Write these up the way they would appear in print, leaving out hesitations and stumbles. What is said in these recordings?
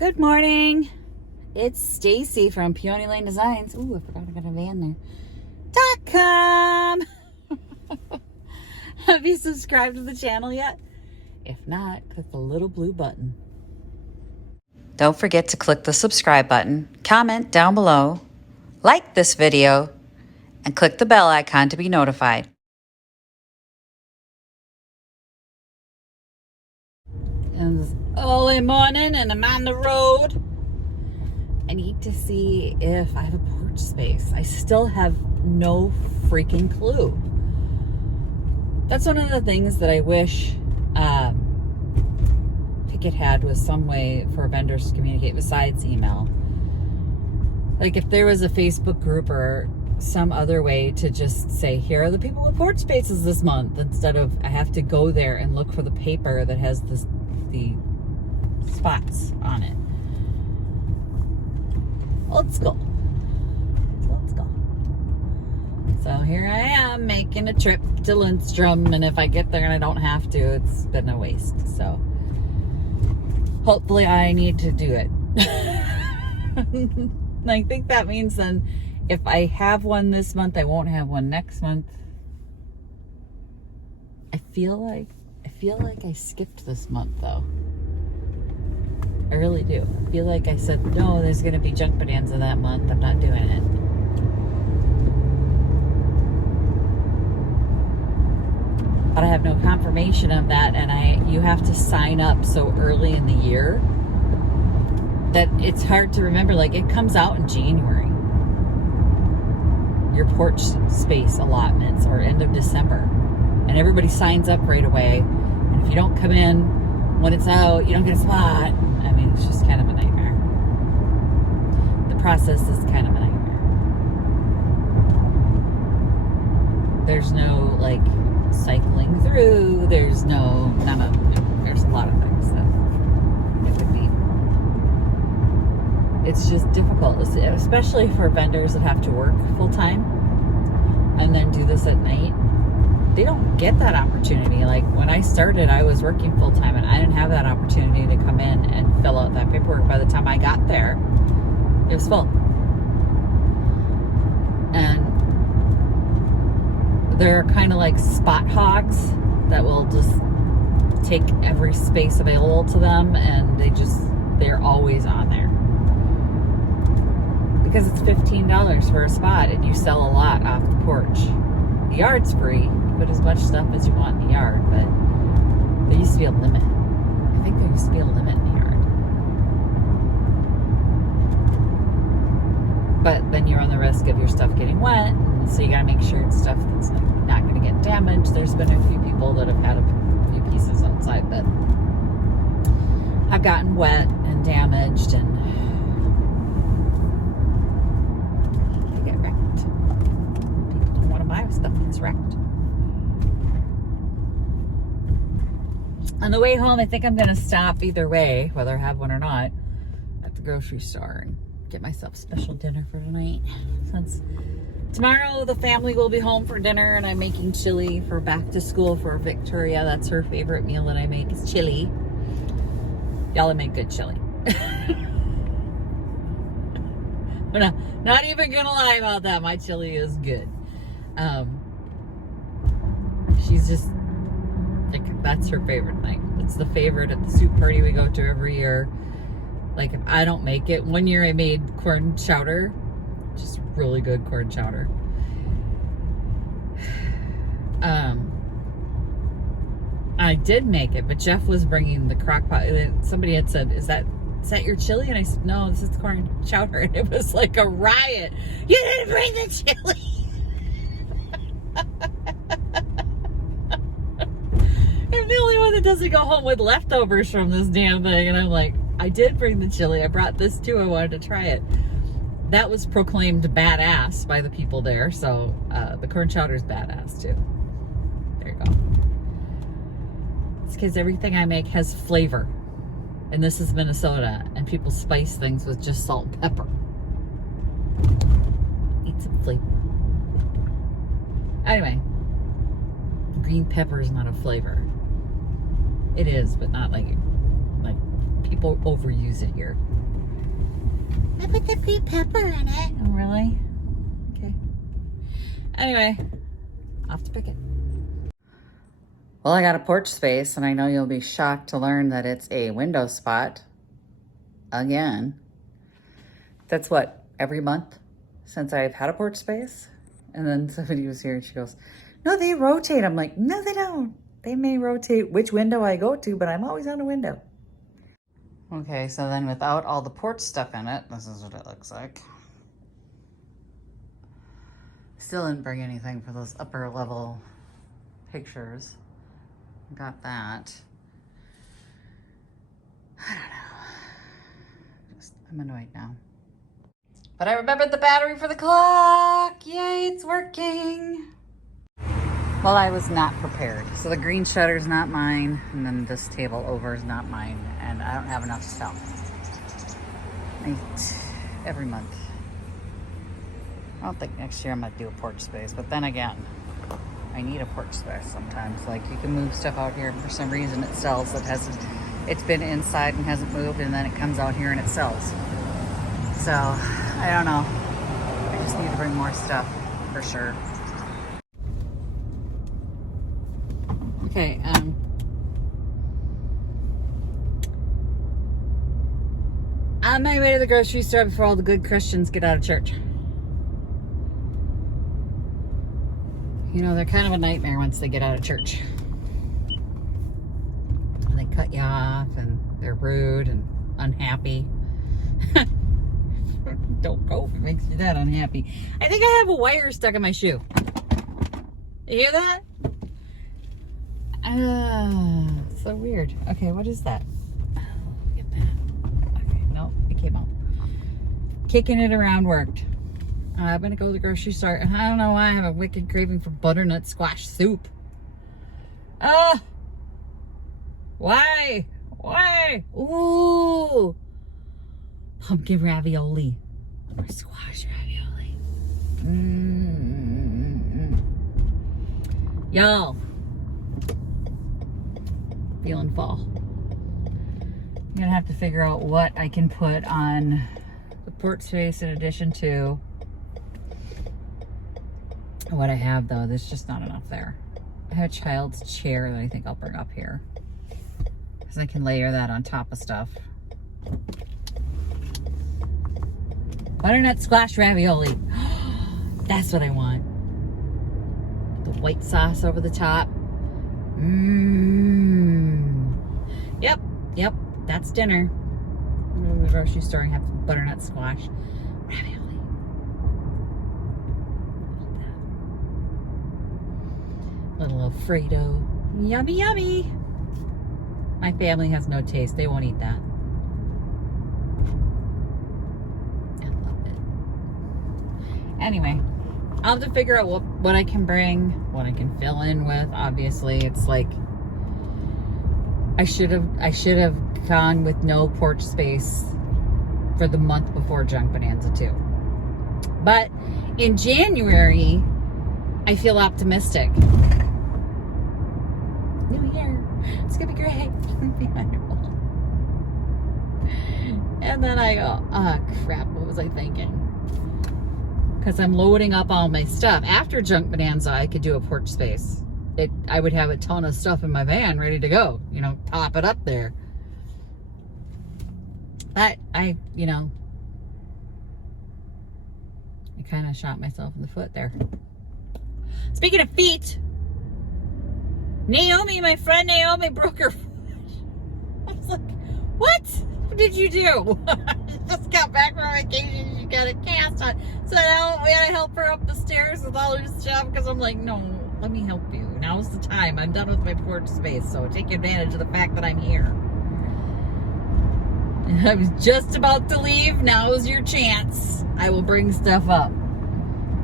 Good morning. It's Stacy from Peony Lane Designs. Ooh, I forgot I got a van there. .com. Have you subscribed to the channel yet? If not, click the little blue button. Don't forget to click the subscribe button, comment down below, like this video, and click the bell icon to be notified. And it's early morning and I'm on the road. I need to see if I have a porch space. I still have no freaking clue. That's one of the things that I wish Picket had, was some way for vendors to communicate besides email. Like if there was a Facebook group or some other way to just say, here are the people with porch spaces this month, instead of I have to go there and look for the paper that has the spots on it. Let's go. So here I am making a trip to Lindstrom, and if I get there and I don't have to, it's been a waste. So hopefully I need to do it. I think that means then if I have one this month, I won't have one next month. I feel like I skipped this month though. I really do. I feel like I said, no, there's going to be junk bonanza that month. I'm not doing it. But I have no confirmation of that, and you have to sign up so early in the year that it's hard to remember. Like, it comes out in January. Your porch space allotments, or end of December. And everybody signs up right away. And if you don't come in when it's out, you don't get a spot. I mean, it's just kind of a nightmare. The process is kind of a nightmare. There's no, like, cycling through. There's there's a lot of things that it would be. It's just difficult, especially for vendors that have to work full time and then do this at night. They don't get that opportunity. Like when I started, I was working full time and I didn't have that opportunity to come in and fill out that paperwork. By the time I got there, it was full. And they're kind of like spot hogs that will just take every space available to them, and they're always on there. Because it's $15 for a spot and you sell a lot off the porch. The yard's free. Put as much stuff as you want in the yard, but there used to be a limit. I think there used to be a limit in the yard. But then you're on the risk of your stuff getting wet, so you gotta make sure it's stuff that's not gonna get damaged. There's been a few people that have had a few pieces outside that have gotten wet and damaged, and they get wrecked. People don't want to buy stuff that's wrecked. On the way home, I think I'm going to stop either way, whether I have one or not, at the grocery store and get myself special dinner for tonight. Since tomorrow the family will be home for dinner, and I'm making chili for back to school for Victoria. That's her favorite meal that I make, is chili. Y'all, I make good chili. I'm not even going to lie about that. My chili is good. She's just... that's her favorite thing. It's the favorite at the soup party we go to every year. Like, if I don't make it, one year I made corn chowder, just really good corn chowder. I did make it, but Jeff was bringing the crock pot. Somebody had said, is that your chili? And I said, no, this is corn chowder. And it was like a riot. You didn't bring the chili. I'm the only one that doesn't go home with leftovers from this damn thing. And I'm like, I did bring the chili. I brought this too. I wanted to try it. That was proclaimed badass by the people there. So the corn chowder is badass too. There you go. It's because everything I make has flavor. And this is Minnesota. And people spice things with just salt and pepper. Eat some flavor. Anyway. Green pepper is not a flavor. It is, but not like people overuse it here. I put the green pepper in it. Oh, really? Okay. Anyway, off to pick it. Well, I got a porch space, and I know you'll be shocked to learn that it's a window spot. Again. That's what, every month since I've had a porch space? And then somebody was here and she goes, no, they rotate. I'm like, no, they don't. They may rotate which window I go to, but I'm always on a window. Okay, so then without all the porch stuff in it, this is what it looks like. Still didn't bring anything for those upper level pictures. Got that. I don't know. I'm annoyed now. But I remembered the battery for the clock. Yay, it's working. Well, I was not prepared. So the green shutter's not mine, and then this table over is not mine, and I don't have enough stuff. Every month. I don't think next year I'm gonna do a porch space, but then again, I need a porch space sometimes. Like, you can move stuff out here, and for some reason it sells that hasn't, it's been inside and hasn't moved, and then it comes out here and it sells. So, I don't know. I just need to bring more stuff, for sure. Okay, on my way to the grocery store before all the good Christians get out of church. You know, they're kind of a nightmare once they get out of church. And they cut you off, and they're rude and unhappy. Don't go if it makes you that unhappy. I think I have a wire stuck in my shoe. You hear that? So weird. Okay, what is that? Oh, look at that. Okay, no, it came out. Kicking it around worked. I'm gonna go to the grocery store, and I don't know why I have a wicked craving for butternut squash soup. Why? Why? Ooh, pumpkin ravioli or squash ravioli. Y'all, feeling fall. I'm gonna have to figure out what I can put on the porch space in addition to what I have, though. There's just not enough there. I have a child's chair that I think I'll bring up here, because I can layer that on top of stuff. Butternut squash ravioli. That's what I want. The white sauce over the top. Yep, that's dinner. I'm going to the grocery store and have butternut squash ravioli. Little Alfredo. Yummy, yummy. My family has no taste. They won't eat that. I love it. Anyway, I'll have to figure out what I can bring, what I can fill in with. Obviously, it's like I should have gone with no porch space for the month before Junk Bonanza 2. But in January, I feel optimistic. New year. It's gonna be great. It's gonna be wonderful. And then I go, oh crap, what was I thinking? Because I'm loading up all my stuff. After Junk Bonanza, I could do a porch space. I would have a ton of stuff in my van ready to go. You know, top it up there. But I kind of shot myself in the foot there. Speaking of feet, Naomi, my friend Naomi, broke her foot. I was like, what? What did you do? She just got back from vacation. She got a cast on. So now we gotta help her up the stairs with all her stuff, because I'm like, no, let me help you. Now's the time. I'm done with my porch space, so take advantage of the fact that I'm here. I was just about to leave. Now's your chance. I will bring stuff up.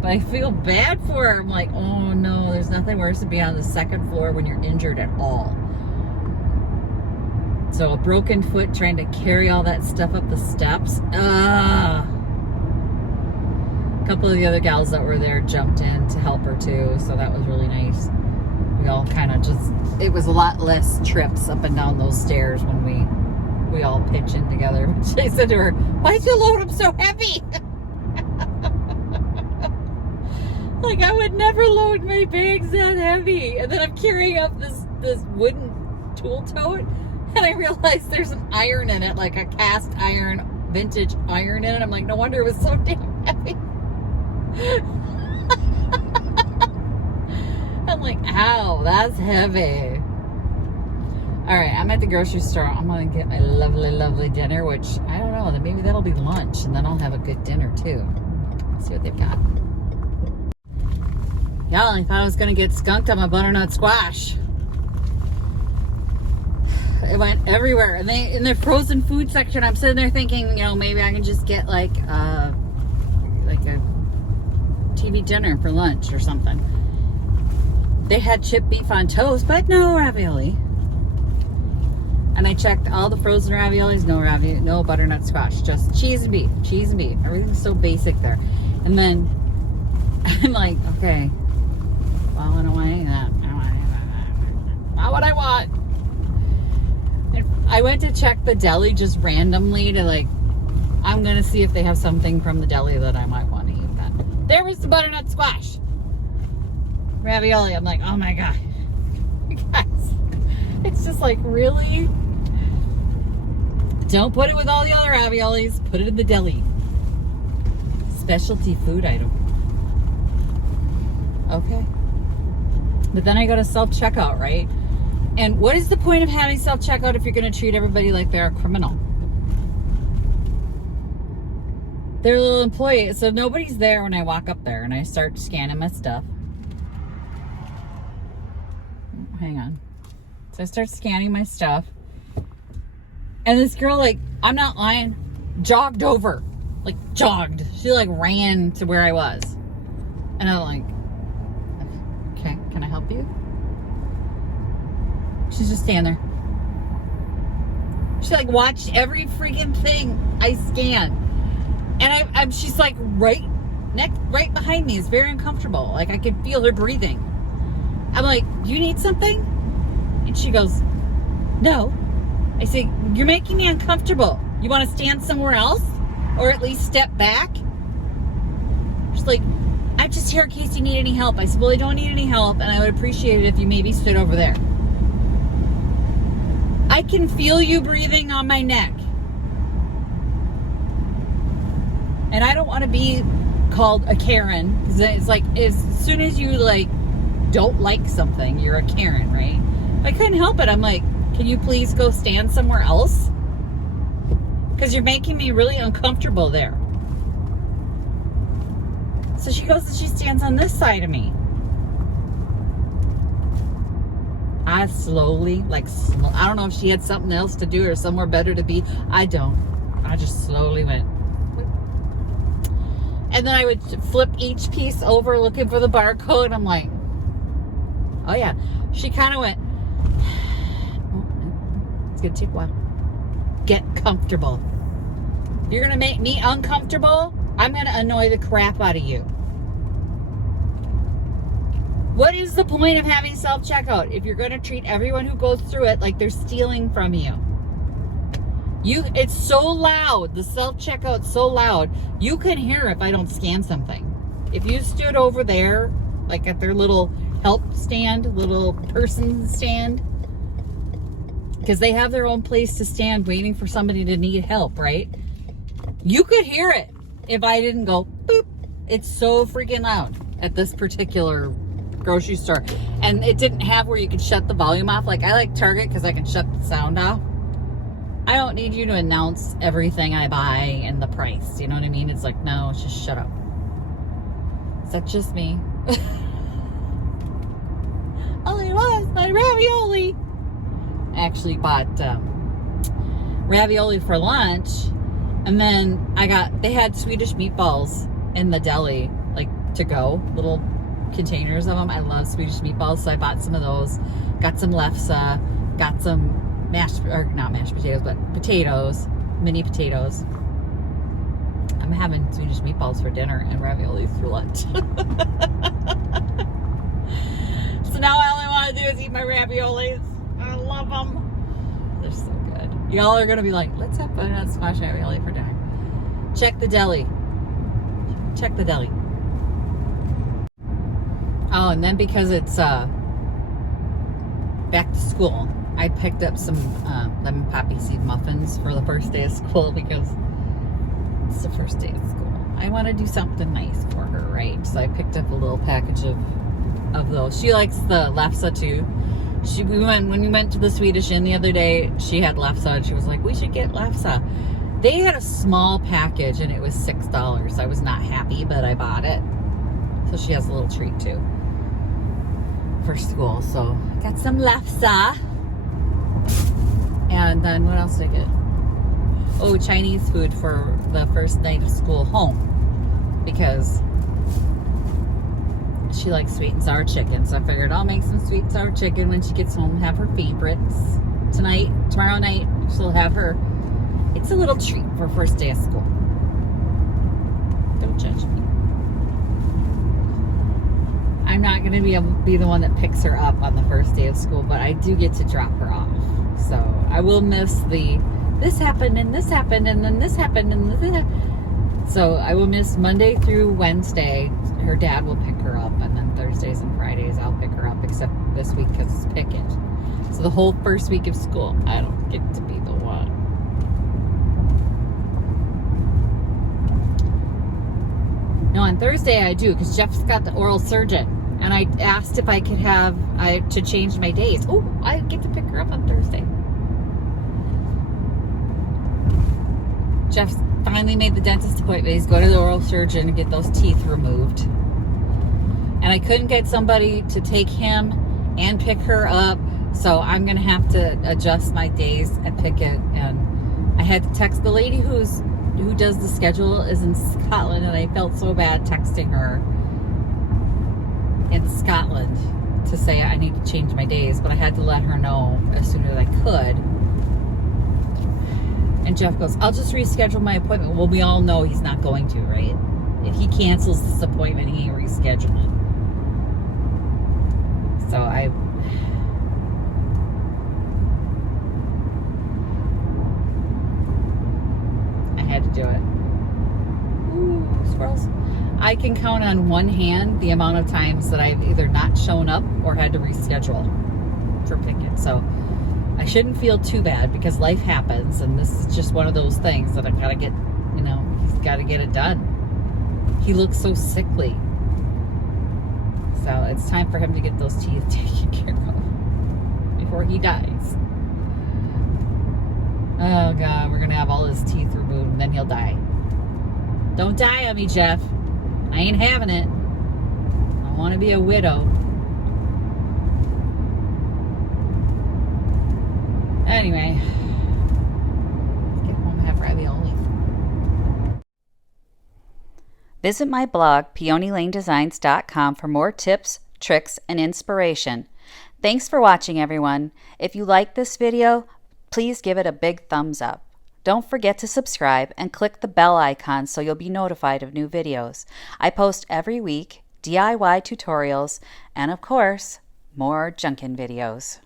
But I feel bad for her. I'm like, oh no, there's nothing worse than being on the second floor when you're injured at all. So a broken foot trying to carry all that stuff up the steps. A couple of the other gals that were there jumped in to help her too. So that was really nice. We all kind of it was a lot less trips up and down those stairs when we we all pitch in together. I said to her, why'd you load them so heavy? Like, I would never load my bags that heavy. And then I'm carrying up this wooden tool tote, and I realized there's an iron in it, like a cast iron, vintage iron in it. I'm like, no wonder it was so damn heavy. I'm like, ow, that's heavy. All right, I'm at the grocery store. I'm going to get my lovely, lovely dinner, which, I don't know, maybe that'll be lunch, and then I'll have a good dinner, too. Let's see what they've got. Y'all, I thought I was going to get skunked on my butternut squash. It went everywhere. And in the frozen food section, I'm sitting there thinking, you know, maybe I can just get like a TV dinner for lunch or something. They had chipped beef on toast, but no ravioli. And I checked all the frozen raviolis, no butternut squash, just cheese and beef. Everything's so basic there. And then I'm like, okay, well, I don't want any of that. Not what I want. And I went to check the deli just randomly to like, I'm going to see if they have something from the deli that I might want to eat then. There was the butternut squash. Ravioli. I'm like, oh my God. You guys, it's just like, really? Don't put it with all the other raviolis. Put it in the deli. Specialty food item. Okay. But then I go to self-checkout, right? And what is the point of having self-checkout if you're going to treat everybody like they're a criminal? They're a little employee. So nobody's there when I walk up there and I start scanning my stuff. Hang on. So I start scanning my stuff. And this girl, like, I'm not lying, jogged over. Like, jogged. She, like, ran to where I was. And I'm like, okay, can I help you? She's just standing there. She, like, watched every freaking thing I scanned. And she's, like, right behind me. It's very uncomfortable. Like, I could feel her breathing. I'm like, you need something? And she goes, no. I say, you're making me uncomfortable. You want to stand somewhere else? Or at least step back? She's like, I'm just here in case you need any help. I said, well, I don't need any help, and I would appreciate it if you maybe stood over there. I can feel you breathing on my neck. And I don't want to be called a Karen. Because it's like, as soon as you, like, don't like something, you're a Karen, right? I couldn't help it. I'm like, can you please go stand somewhere else? Because you're making me really uncomfortable there. So she goes and she stands on this side of me. I slowly, I don't know if she had something else to do or somewhere better to be. I don't. I just slowly went. And then I would flip each piece over looking for the barcode. I'm like, oh yeah. She kind of went, it's going to take a while. Get comfortable. If you're going to make me uncomfortable, I'm going to annoy the crap out of you. What is the point of having self-checkout if you're going to treat everyone who goes through it like they're stealing from you? It's so loud. The self-checkout's so loud. You can hear if I don't scan something. If you stood over there, like at their little help stand, little person stand, because they have their own place to stand waiting for somebody to need help, right? You could hear it if I didn't go boop. It's so freaking loud at this particular grocery store. And it didn't have where you could shut the volume off. Like, I like Target because I can shut the sound off. I don't need you to announce everything I buy and the price. You know what I mean? It's like, no, just shut up. Is that just me? All it was my ravioli. I actually bought ravioli for lunch, and then they had Swedish meatballs in the deli, like to go, little containers of them. I love Swedish meatballs, so I bought some of those. Got some lefse, got some not mashed potatoes, but potatoes, mini potatoes. I'm having Swedish meatballs for dinner and raviolis for lunch. So now all I want to do is eat my raviolis. I love them. They're so good. Y'all are going to be like, let's have butternut squash ravioli for dinner. Check the deli. Check the deli. Oh, and then because it's back to school, I picked up some lemon poppy seed muffins for the first day of school because it's the first day of school. I want to do something nice for her, right? So I picked up a little package of those. She likes the lefse too. When we went to the Swedish Inn the other day, she had lefse and she was like, we should get lefse. They had a small package and it was $6. I was not happy, but I bought it. So she has a little treat too for school. So I got some lefse. And then what else did I get? Oh, Chinese food for the first night of school home. Because she likes sweet and sour chicken. So I figured I'll make some sweet and sour chicken when she gets home, have her favorites. Tomorrow night, she'll have her. It's a little treat for first day of school. Don't judge me. I'm not going to be the one that picks her up on the first day of school, but I do get to drop her off. So I will miss this happened and this happened and then this happened and this happened. So I will miss Monday through Wednesday. Her dad will pick her up, and then Thursdays and Fridays I'll pick her up, except this week because it's picket. So the whole first week of school, I don't get to be the one. No, on Thursday I do, because Jeff's got the oral surgeon, and I asked if I could to change my days. Oh, I get to pick her up on Thursday. Jeff's finally made the dentist appointment. He's going to the oral surgeon to get those teeth removed. And I couldn't get somebody to take him and pick her up, so I'm going to have to adjust my days and pick it. And I had to text the lady who does the schedule is in Scotland, and I felt so bad texting her in Scotland to say I need to change my days, but I had to let her know as soon as I could. And Jeff goes, I'll just reschedule my appointment. Well, we all know he's not going to, right? If he cancels this appointment, he ain't rescheduling. So I had to do it. Ooh, squirrels. I can count on one hand the amount of times that I've either not shown up or had to reschedule for picking. So I shouldn't feel too bad because life happens, and this is just one of those things that I've got to get, he's got to get it done. He looks so sickly. So it's time for him to get those teeth taken care of before he dies. Oh God, we're going to have all his teeth removed and then he'll die. Don't die on me, Jeff. I ain't having it. I want to be a widow. Anyway, let's get home and have ravioli. Visit my blog, peonylanedesigns.com, for more tips, tricks, and inspiration. Thanks for watching, everyone. If you like this video, please give it a big thumbs up. Don't forget to subscribe and click the bell icon so you'll be notified of new videos. I post every week DIY tutorials and, of course, more Junkin videos.